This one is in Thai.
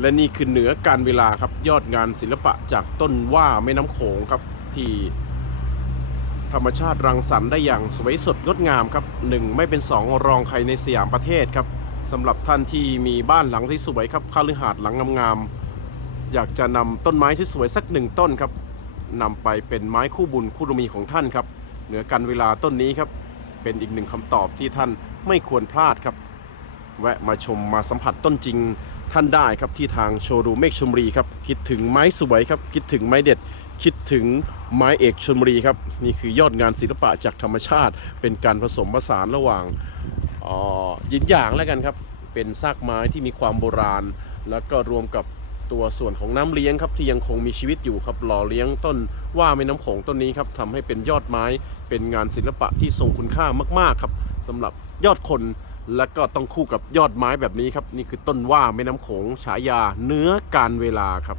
และนี่คือเหนือการเวลาครับยอดงานศิลปะจากต้นว่าแม่น้ำโขงครับที่ธรรมชาติรังสรรค์ได้อย่างสวยสดงดงามครับหนึ่งไม่เป็นสองรองใครในสยามประเทศครับสำหรับท่านที่มีบ้านหลังที่สวยครับคาลือหาดหลังงามๆอยากจะนำต้นไม้ที่สวยสักหนึ่งต้นครับนำไปเป็นไม้คู่บุญคู่รมีของท่านครับ เหนือการเวลาต้นนี้ครับ เป็นอีกหนึ่งคำตอบที่ท่านไม่ควรพลาดครับ แวะมาชมมาสัมผัสต้นจริงท่านได้ครับที่ทางโชว์รูมเมฆชลบุรีครับคิดถึงไม้สวยครับคิดถึงไม้เด็ด คิดถึงไม้เอกชลบุรีครับนี่คือยอดงานศิลปะจากธรรมชาติ เป็นการผสมผสานระหว่างออยินหยางแล้วกันครับเป็นซากไม้ที่มีความโบราณ แล้วก็รวมกับตัวส่วนของน้ำเลี้ยงครับที่ยังคงมีชีวิตอยู่ครับหล่อเลี้ยงต้นว่าแม่น้ำโขงต้นนี้ครับทำให้เป็นยอดไม้เป็นงานศิลปะที่ทรงคุณค่ามากๆครับสำหรับยอดคน และก็ต้องคู่กับยอดไม้แบบนี้ครับ นี่คือต้นว่าแม่น้ำโขงฉายาเนื้อการเวลาครับ